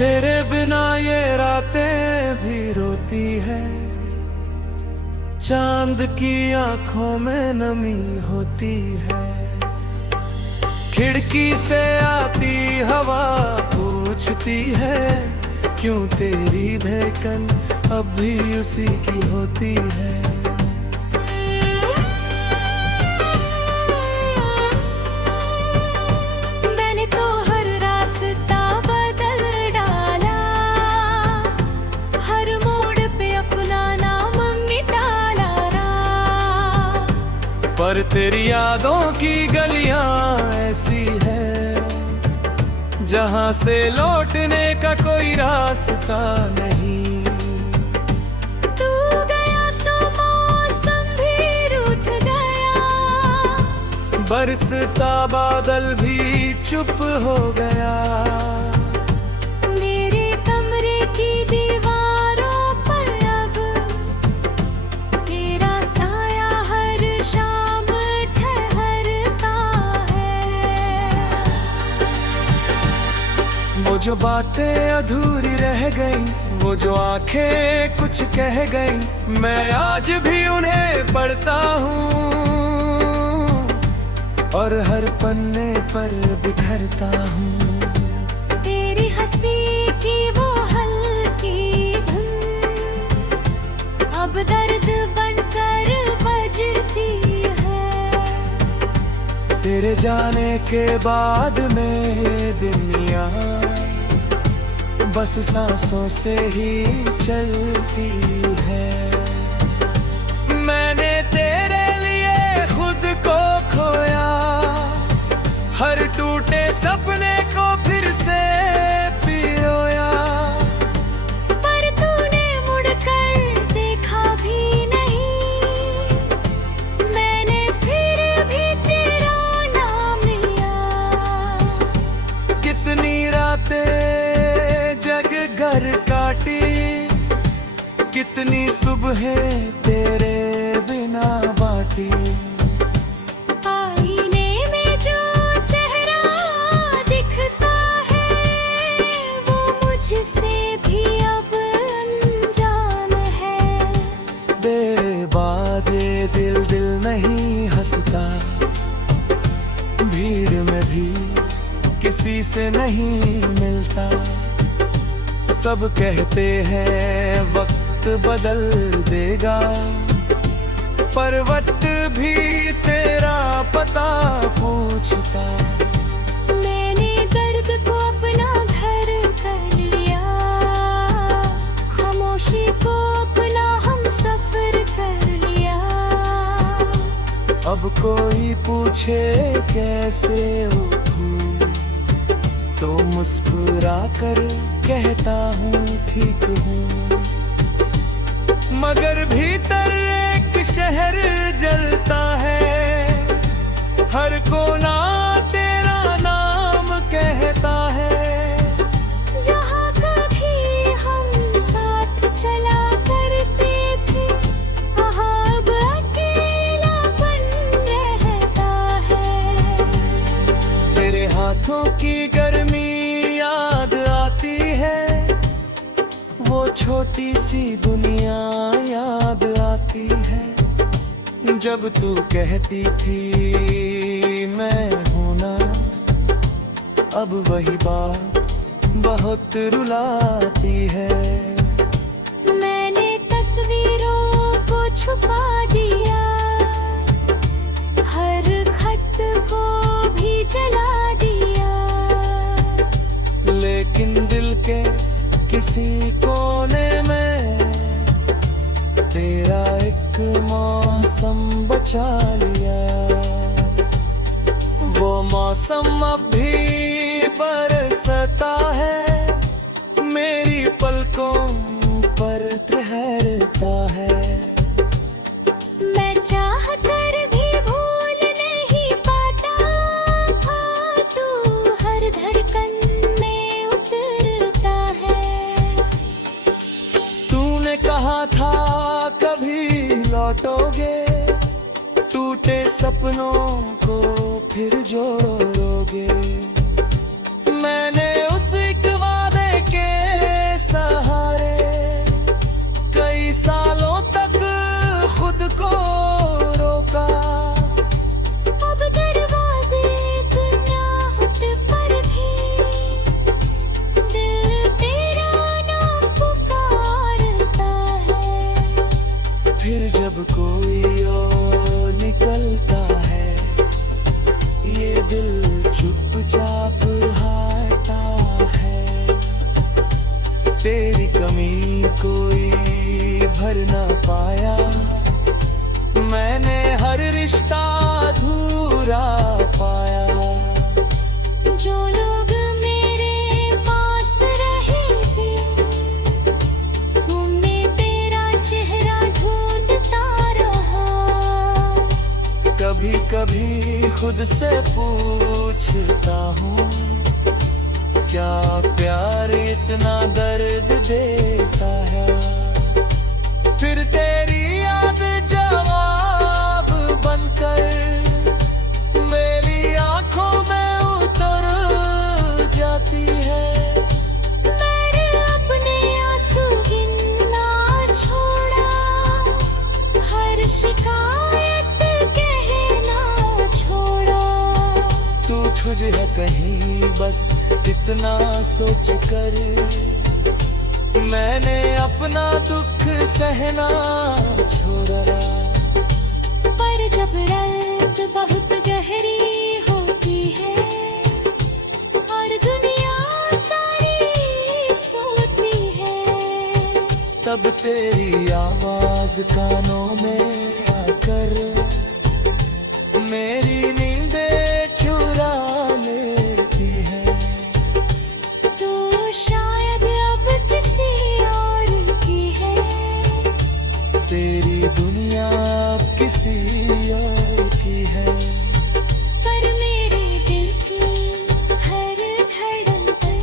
तेरे बिना ये रातें भी रोती है, चांद की आंखों में नमी होती है। खिड़की से आती हवा पूछती है, क्यों तेरी धड़कन अब भी उसी की होती है। मैंने तो हर रास्ता बदल डाला, हर मोड़ पे अपना नाम मिटा डाला, पर तेरी यादों की गलियां ऐसी है, जहां से लौटने का कोई रास्ता नहीं। तू गया तो मौसम भी रूठ गया, बरसता बादल भी चुप हो गया। मेरे कमरे की दीवारों पर अब तेरा साया हर शाम ठहरता है। वो जो बातें अधूरी रह गई, वो जो आंखें कुछ कह गई, मैं आज भी उन्हें पढ़ता हूँ और हर पन्ने पर बिखरता हूँ। तेरी हंसी की वो हल्की धुन अब दर्द बनकर बजती है। तेरे जाने के बाद में दुनिया बस सांसों से ही चलती है। मैंने तेरे लिए खुद को खोया, हर टूटे सपने को फिर से पिरोया। पर तूने मुड़कर देखा भी नहीं, मैंने फिर भी तेरा नाम लिया। कितनी रातें जग घर काटी, कितनी सुबहें तेरे बिना बाटी। आईने में जो चेहरा दिखता है, वो मुझसे भी अब अनजान है। बेबादे दिल दिल नहीं हंसता, भीड़ में भी किसी से नहीं मिलता। सब कहते हैं वक्त बदल देगा, पर वक्त भी तेरा पता पूछता। मैंने दर्द को अपना घर कर लिया, खामोशी को अपना हम सफर कर लिया। अब कोई पूछे कैसे उठूं, तो मुस्कुरा कर कहता हूँ ठीक हूँ। मगर भीतर एक शहर जलता है, हर कोना तेरा नाम कहता है। जहाँ कभी हम साथ चला करते थे, वहाँ अब अकेलापन रहता है। तेरे हाथों की गर्मी याद आती है, वो छोटी सी दुनिया याद आती है। जब तू कहती थी मैं हूं ना, अब वही बात बहुत रुलाती है। मैंने तस्वीरों को छुपा दिया, हर खत को भी जला दिया। लेकिन दिल के किसी कोने में तेरा एक मौसम बचा लिया। वो मौसम अब भी बरसता है, मेरी पलकों पर ठहरता है। मैं चाह कर भी भूल नहीं पाता था, तू हर धड़कन में उतरता है। तूने कहा था कभी लौटोगे, टूटे सपनों को फिर जोड़ोगे। मैंने उस एक वादे के कोई और निकलता है, ये दिल चुपचाप हारता है। तेरी कमी कोई भर ना पाया, मैंने हर रिश्ता अधूरा पाया। जो लोग मेरे पास रहे थे, उनमें तेरा चेहरा ढूंढता रहा। कभी कभी खुद से पूछता हूँ, क्या प्यार इतना दर्द देता है? फिर तेरी याद जवाब बनकर मेरी आंखों में उतर जाती है। मैंने अपने आंसू गिनना छोड़ा, हर शिकायत कहना छोड़ा। तू तुझे है कहीं बस इतना सोच कर, मैंने अपना दुख सहना छोड़ा। पर जब रात बहुत गहरी होती है और दुनिया सारी सोती है, तब तेरी आवाज कानों में आकर मेरी नींदें चुरा लेती है। तो शायद अब किसी और की है, तेरी दुनिया अब किसी और की है। पर मेरे दिल की हर धड़कन पर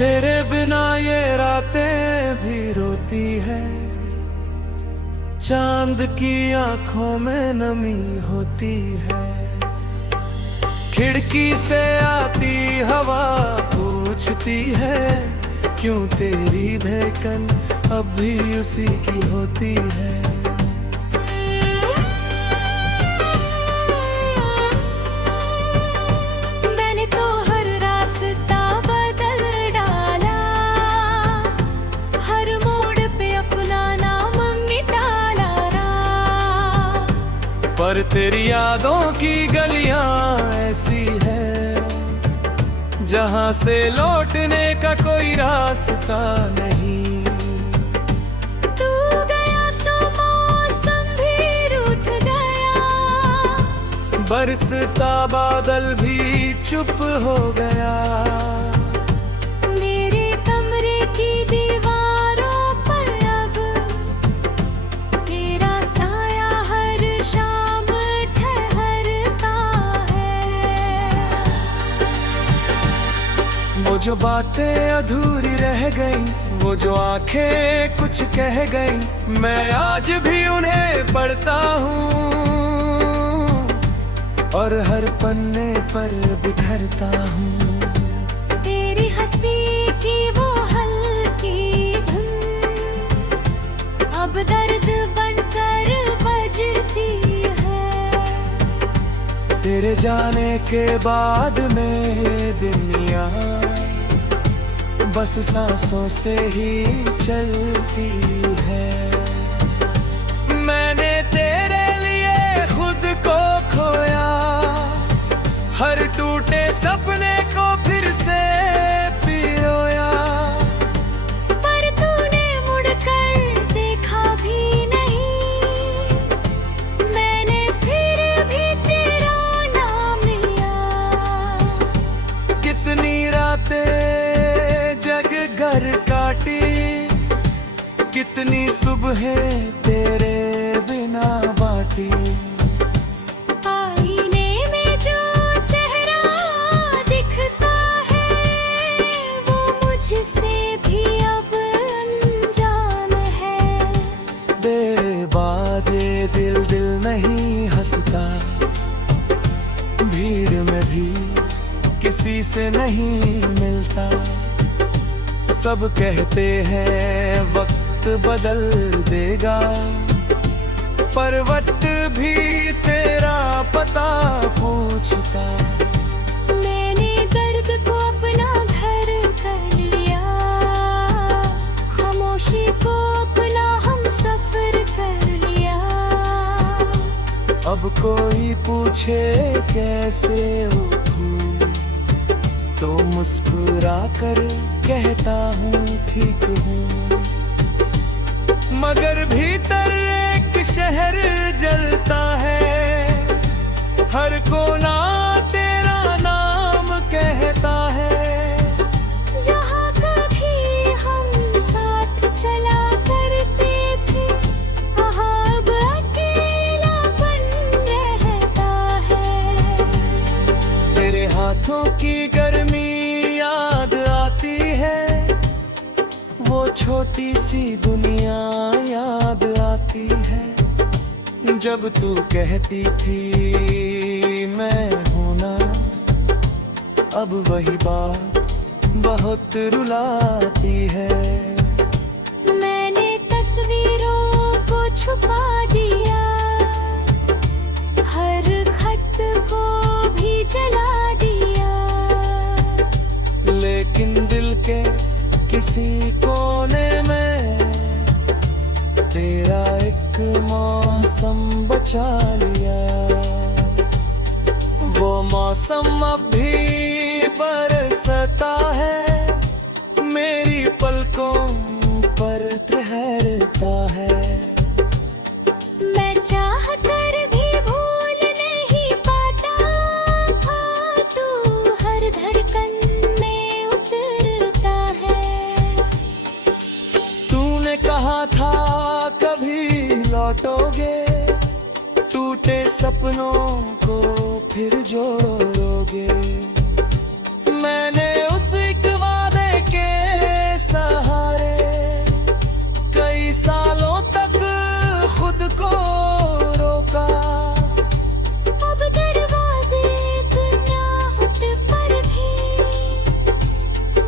तेरे बिना ये रातें भी रोती है, चांद की आंखों में नमी होती है। खिड़की से आती हवा पूछती है, क्यों तेरी धड़कन अब भी उसी की होती है। मैंने तो हर रास्ता बदल डाला, हर मोड़ पे अपना नाम मिटा डाला। पर तेरी यादों की गलियां ऐसी है, जहां से लौटने का कोई रास्ता नहीं। तू गया तो मौसम भी रूठ गया, बरसता बादल भी चुप हो गया। मेरे कमरे की दीवारों पर अब तेरा साया हर शाम ठहरता है। वो जो बातें अधूरी रह गई, वो जो आंखें कुछ कह गई, मैं आज भी उन्हें पढ़ता हूँ और हर पन्ने पर बिखरता हूँ। तेरी हंसी की वो हल्की धुन अब दर्द बनकर बजती है। तेरे जाने के बाद में दुनिया बस सांसों से ही चलती है। मैंने तेरे लिए खुद को खोया, हर टूटे सपने को फिर से पिरोया। पर तूने मुड़कर देखा भी नहीं, मैंने फिर भी तेरा नाम लिया। कितनी रातें जग घर काटी, कितनी सुबह तेरे से नहीं मिलता। सब कहते हैं वक्त बदल देगा, पर वक्त भी तेरा पता पूछता। मैंने दर्द को अपना घर कर लिया, खामोशी को अपना हम सफर कर लिया। अब कोई पूछे कैसे उठूं, तो मुस्कुरा कर कहता हूँ ठीक हूँ। मगर भीतर एक शहर जलता है, हर कोना तेरा नाम कहता है। जहाँ कभी हम साथ चला करते थे, वहाँ अब अकेलापन रहता है। तेरे हाथों की गर्मी याद आती है, वो छोटी सी दुनिया याद आती है। जब तू कहती थी मैं हूं ना, अब वही बात बहुत रुलाती है। मैंने तस्वीरों को छुपा दिया, हर खत को भी जला दिया। लेकिन दिल के किसी कोने में तेरा एक मौसम बचा लिया। वो मौसम अब भी बरसता है, मेरी पलकों पर ठहरता है। मैं चाह कर भी भूल नहीं पाता था, तू हर धड़कन में उतरता है। तूने कहा था कभी लौटोगे, टूटे सपनों को फिर जोड़ोगे। मैंने उस एक वादे के सहारे कई सालों तक खुद को रोका। अब दरवाजे गुनाहों पर भी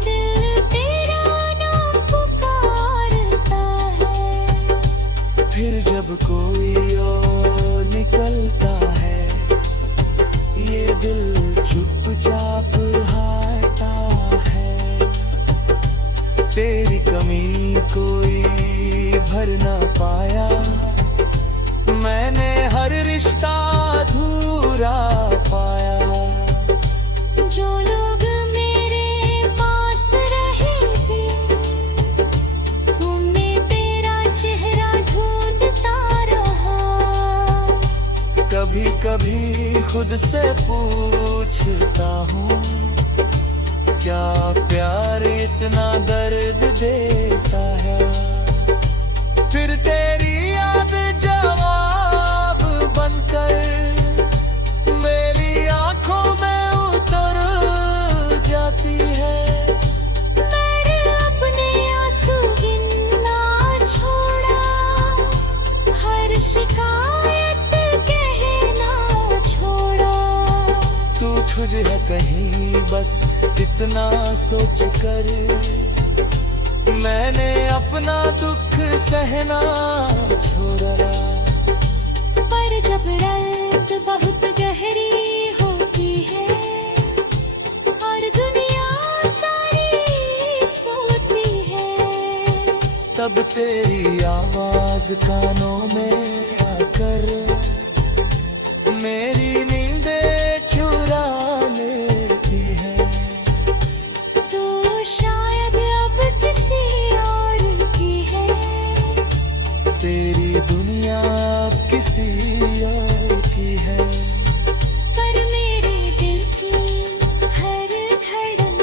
दिल तेरा नाम पुकारता है। फिर जब कोई और निकलता है, ये दिल चुपचाप हारता है। तेरी कमी कोई भर ना पाया, मैंने हर रिश्ता अधूरा पाया। जो लोग मेरे पास रहे थे, उनमें तेरा चेहरा ढूंढता रहा। कभी कभी खुद से पूछता हूँ, क्या प्यार इतना दर्द देता है। फिर तेरी याद जवाब बनकर मेरी आंखों में उतर जाती है। मैंने अपने आंसू गिनना छोड़ा, हर शिकायत कहना छोड़ा। तू तुझे है कहीं बस इतना सोच कर, मैंने अपना दुख सहना छोड़ा। पर जब रात बहुत गहरी होती है और दुनिया सारी सोती है, तब तेरी आवाज कानों में आकर मेरी नींदें चुरा लेती है। तो शायद अब किसी और की है, तेरी दुनिया अब किसी और की है। पर मेरे दिल की हर धड़कन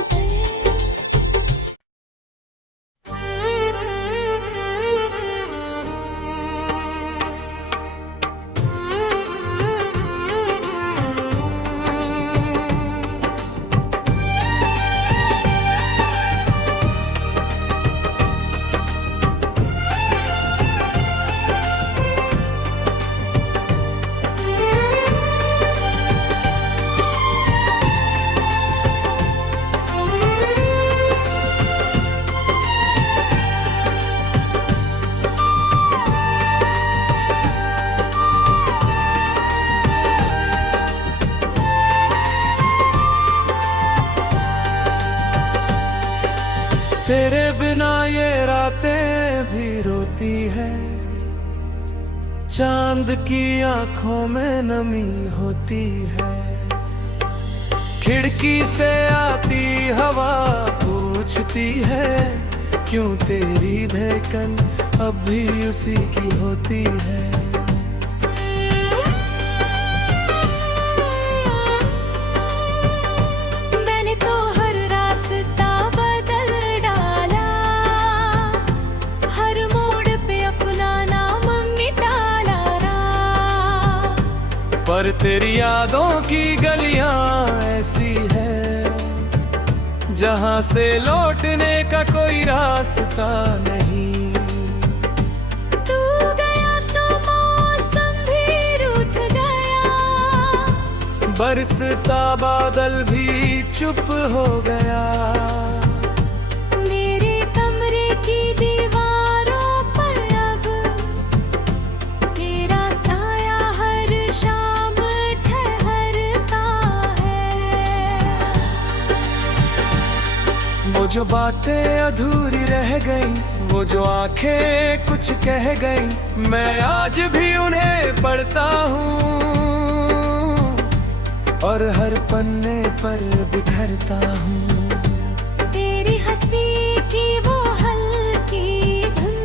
तेरे बिना ये रातें भी रोती है, चांद की आंखों में नमी होती है। खिड़की से आती हवा पूछती है, क्यों तेरी धड़कन अब भी उसी की होती है। मैंने तो हर रास्ता बदल डाला, हर मोड़ पे अपना नाम मिटा डाला। पर तेरी यादों की गलियां ऐसी है, जहां से लौटने का कोई रास्ता नहीं। तू गया तो मौसम भी रूठ गया, बरसता बादल भी चुप हो गया। मेरे कमरे की दीवारों पर अब तेरा साया हर शाम ठहरता है। वो जो बातें अधूरी रह गई, वो जो आंखें कुछ कह गई, मैं आज भी उन्हें पढ़ता हूँ और हर पन्ने पर बिखरता हूँ। तेरी हंसी की वो हल्की धुन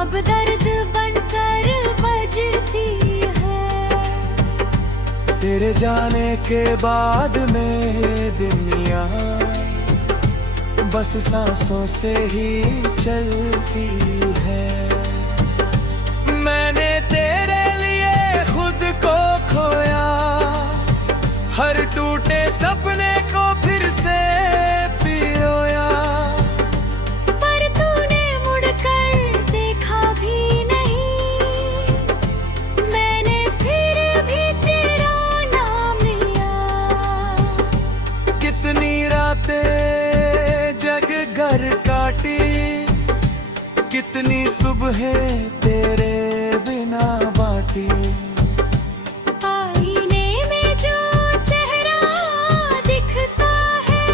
अब दर्द बनकर बजती है। तेरे जाने के बाद में दुनिया बस सांसों से ही चलती है। मैंने तेरे लिए खुद को खोया, हर टूटे सपने को फिर से पिरोया। पर तूने मुड़कर देखा भी नहीं, मैंने फिर भी तेरा नाम लिया। कितनी रातें जग घर काटी, कितनी सुबहें तेरे बिना बाटी। आईने में जो चेहरा दिखता है,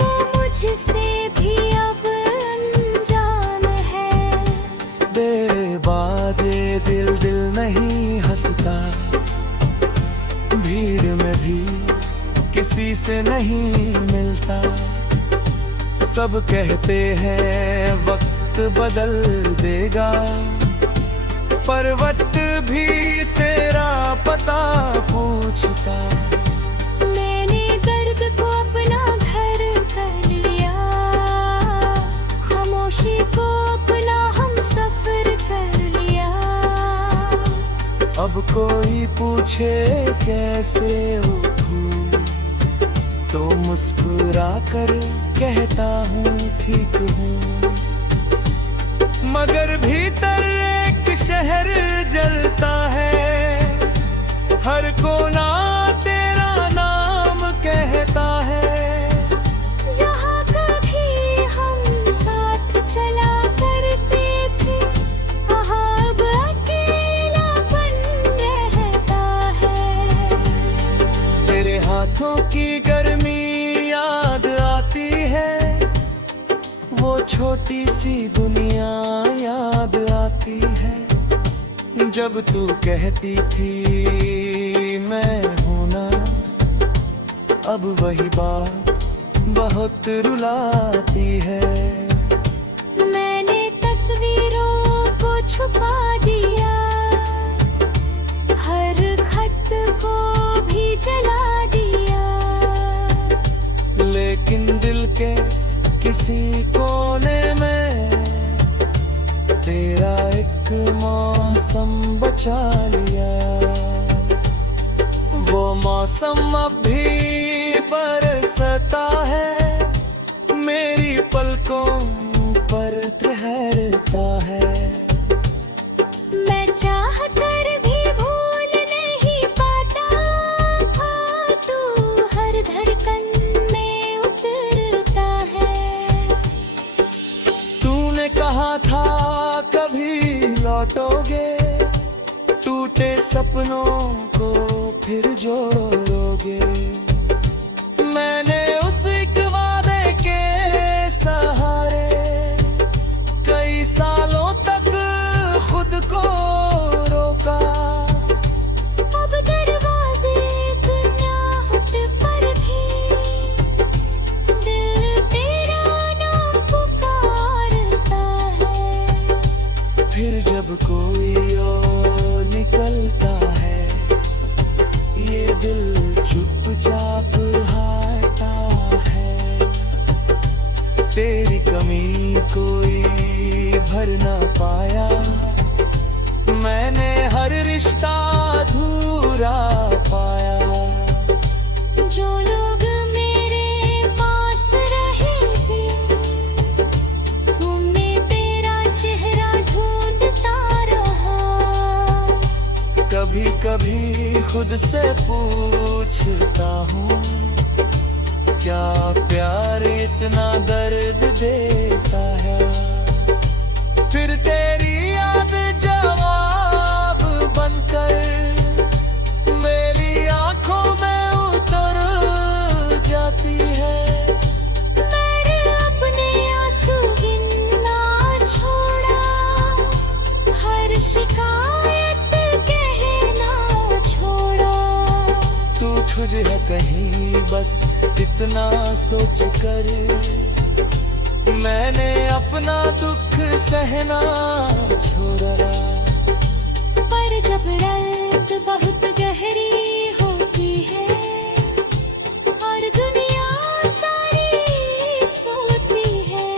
वो मुझसे भी अब अनजान है। बेबादे दिल दिल नहीं हंसता, भीड़ में भी किसी से नहीं मिलता। सब कहते हैं वक्त बदल देगा, पर वक्त भी तेरा पता पूछता। मैंने दर्द को अपना घर कर लिया, खामोशी को अपना हम सफर कर लिया। अब कोई पूछे कैसे उठूं, तो मुस्कुरा कर कहता हूँ ठीक हूँ। मगर भीतर एक शहर जलता है, हर कोना तेरा नाम कहता है। जहाँ कभी हम साथ चला करते थे, वहाँ अब अकेलापन रहता है। तेरे हाथों की गर्मी याद आती है, वो छोटी सी दुनिया याद आती है। जब तू कहती थी मैं हूं ना, अब वही बात बहुत रुलाती है। मैंने तस्वीरों को छुपा दिया, हर खत को भी जला दिया। लेकिन दिल के किसी कोने में तेरा एक मौसम बचा लिया। वो मौसम अब भी बरसता है, मेरी पलकों पर ठहरता है। मैं चाह कर भी भूल नहीं पाता, हाँ तू हर धड़कन में उतरता है। तूने कहा था कभी लौटोगे, टूटे सपनों को फिर जोड़ोगे। मैंने उस एक वादे के जब कोई और निकलता है, ये दिल चुपचाप हारता है। तेरी कमी कोई भर ना पाया, मैंने हर रिश्ता अधूरा पाया। जो लोग मेरे पास रहे भी, उनमें तेरा चेहरा ढूंढता रहा। कभी कभी खुद से पूछता हूँ, क्या प्यार इतना दर्द देता है? फिर तेरी याद जवाब बनकर मेरी आंखों में उतर जाती है। मैंने अपने आंसू गिनना छोड़ा, हर शिकायत कहना छोड़ा। तू तुझे है कहीं बस इतना सोच कर, मैंने अपना दुख सहना छोड़ा। पर जब रात बहुत गहरी होती है और दुनिया सारी सोती है,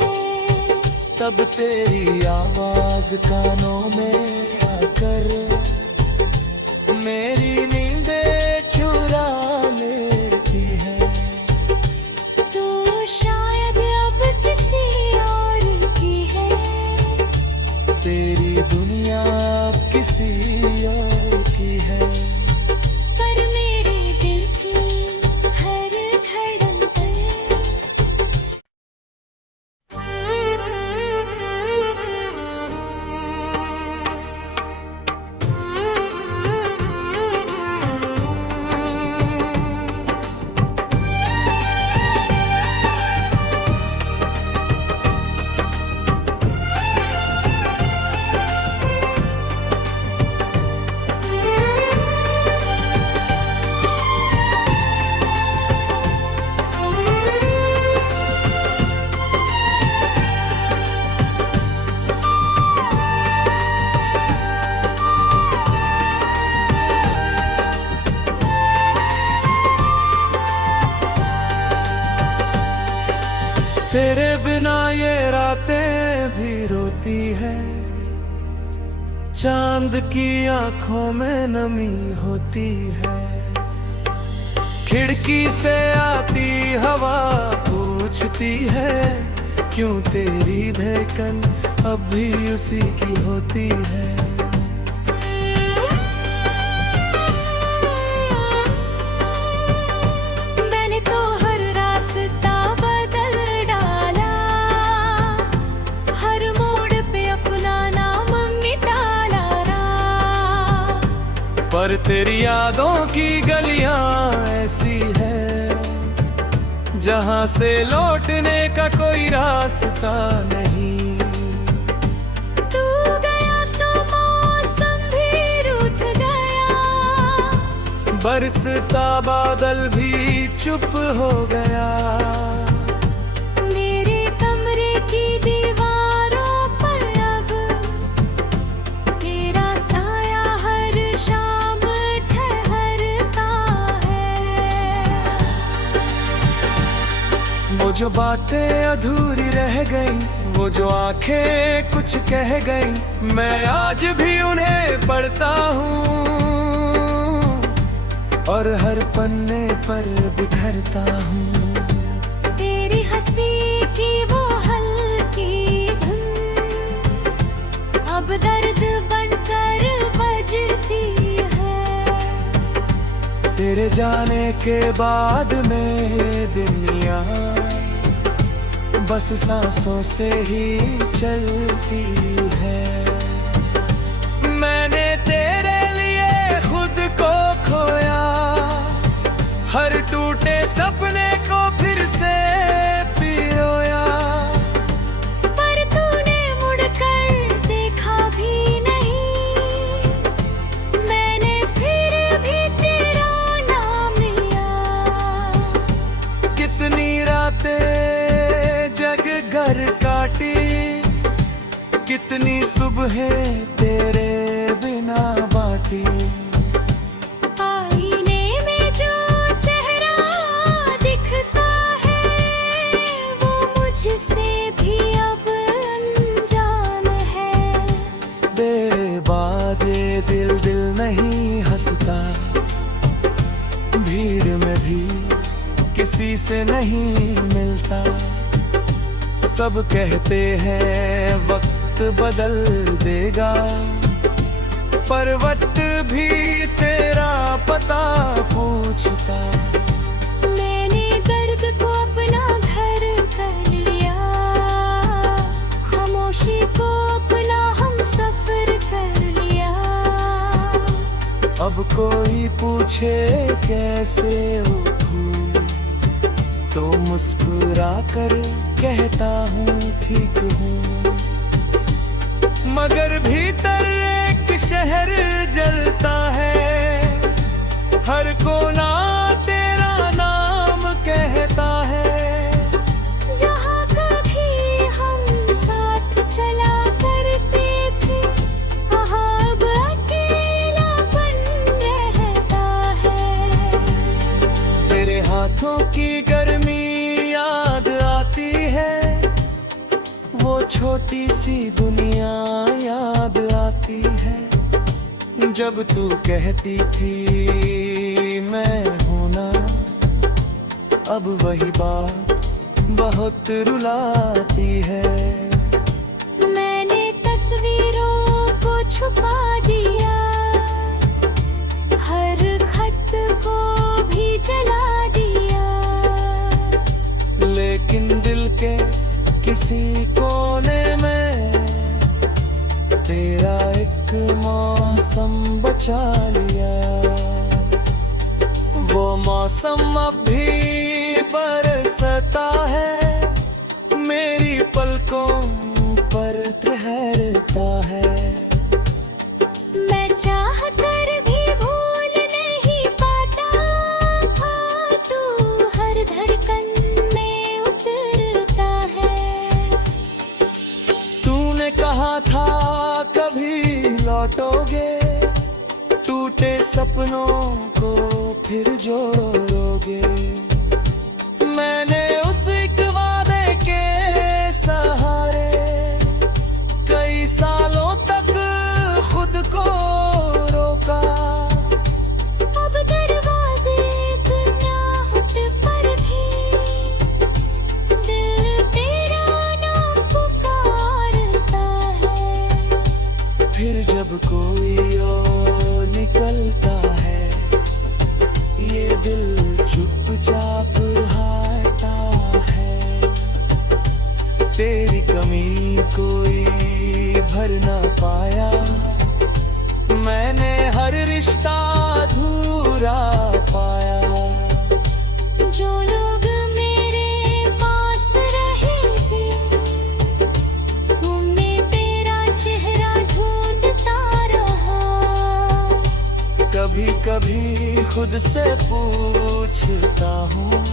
तब तेरी आवाज कानों में आकर मेरी नींदें चुरा लेती है। तो शायद अब किसी और की है, तेरी दुनिया अब किसी और की है। पर मेरे दिल की हर धड़कन तेरे बिना ये रातें भी रोती है, चांद की आंखों में नमी होती है। खिड़की से आती हवा पूछती है, क्यों तेरी धड़कन अब भी उसी की होती है। मैंने तो हर रास्ता बदल डाला, हर मोड़ पे अपना नाम मिटा डाला। पर तेरी यादों की गलियां ऐसी है, जहां से लौटने का कोई रास्ता नहीं। तू गया तो मौसम भी रूठ गया, बरसता बादल भी चुप हो गया। मेरे कमरे की दीवारों पर अब तेरा साया हर शाम ठहरता है। वो जो बातें अधूरी रह गई, वो जो आंखें कुछ कह गई, मैं आज भी उन्हें पढ़ता हूँ और हर पन्ने पर बिखरता हूँ। तेरी हंसी की वो हल्की धुन अब दर्द बनकर बजती है। तेरे जाने के बाद में दुनिया बस सांसों से ही चलती है। मैंने तेरे लिए खुद को खोया, हर टूटे सपने को फिर से पिरोया। पर तूने मुड़कर देखा भी नहीं, मैंने फिर भी तेरा नाम लिया। कितनी रातें जग घर काटी, कितनी सुबहें तेरे से नहीं मिलता। सब कहते हैं वक्त बदल देगा, पर वक्त भी तेरा पता पूछता। मैंने दर्द को अपना घर कर लिया, खामोशी को अपना हम सफर कर लिया। अब कोई पूछे कैसे उठूं, तो मुस्कुरा कर कहता हूँ ठीक हूँ। मगर भीतर एक शहर जलता है, हर कोना तेरा नाम कहता है। जहाँ कभी हम साथ चला करते थे, वहाँ अब अकेलापन रहता है। तेरे हाथों की गर्मी याद आती है, वो छोटी सी दुनिया याद आती है। जब तू कहती थी मैं हूं ना, अब वही बात बहुत रुलाती है। मैंने तस्वीरों को छुपा दिया, हर खत को भी जला दिया। लेकिन दिल के किसी कोने में तेरा एक मौसम बचा लिया। वो मौसम अब भी बरसता है, मेरी पलकों पर ठहरता है। मैं चाह कर भी भूल नहीं पाता, हाँ तू हर धड़कन में उतरता है। तूने कहा था कभी लौटोगे, टूटे सपनों को फिर जोड़ोगे। मैंने उस एक वादे के सहारे कई सालों तक खुद को रोका। अब दरवाजे इतना हट पर भी दिल तेरा नाम पुकारता है। फिर जब कोई और निकलता है, ये दिल चुपचाप हारता है। तेरी कमी कोई भर ना पाया, मैंने हर रिश्ता अधूरा पाया। जो लोग मेरे पास रहे थे, उनमें तेरा चेहरा ढूंढता रहा। कभी कभी खुद से पूछता हूँ,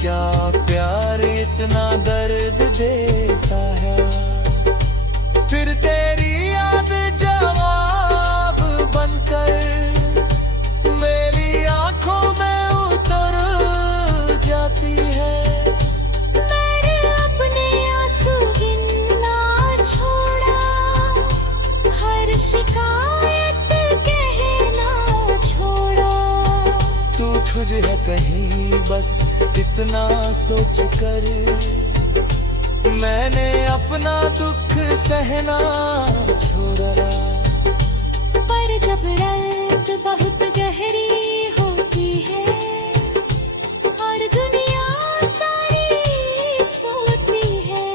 क्या प्यार इतना दर्द देता है। फिर तेरी याद जवाब बनकर मेरी आंखों में उतर जाती है। मैंने अपने आंसू गिनना छोड़ा, हर शिकायत कहना छोड़ा। तू तुझे है कहीं बस इतना सोच कर, मैंने अपना दुख सहना छोड़ा। पर जब रात बहुत गहरी होती है और दुनिया सारी सोती है,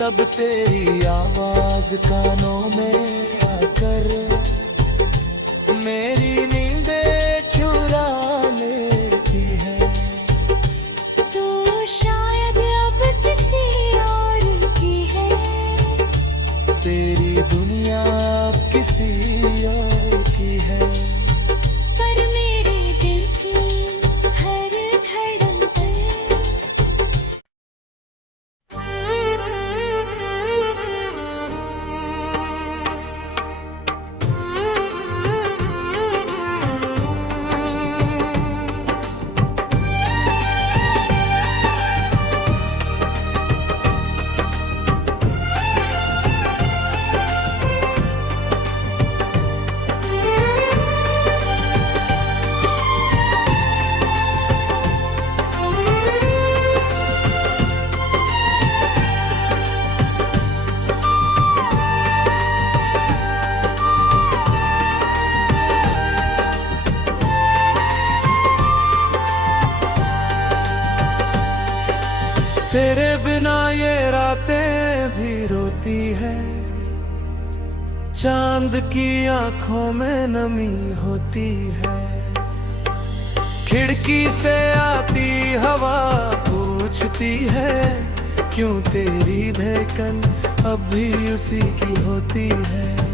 तब तेरी आवाज कानों में आकर मेरी नींदें चुरा लेती है। तो शायद अब किसी और की है, तेरी दुनिया अब किसी और की है। पर मेरे दिल की हर धड़कन तेरे बिना ये रातें भी रोती है, चांद की आंखों में नमी होती है। खिड़की से आती हवा पूछती है, क्यों तेरी धड़कन अब भी उसी की होती है।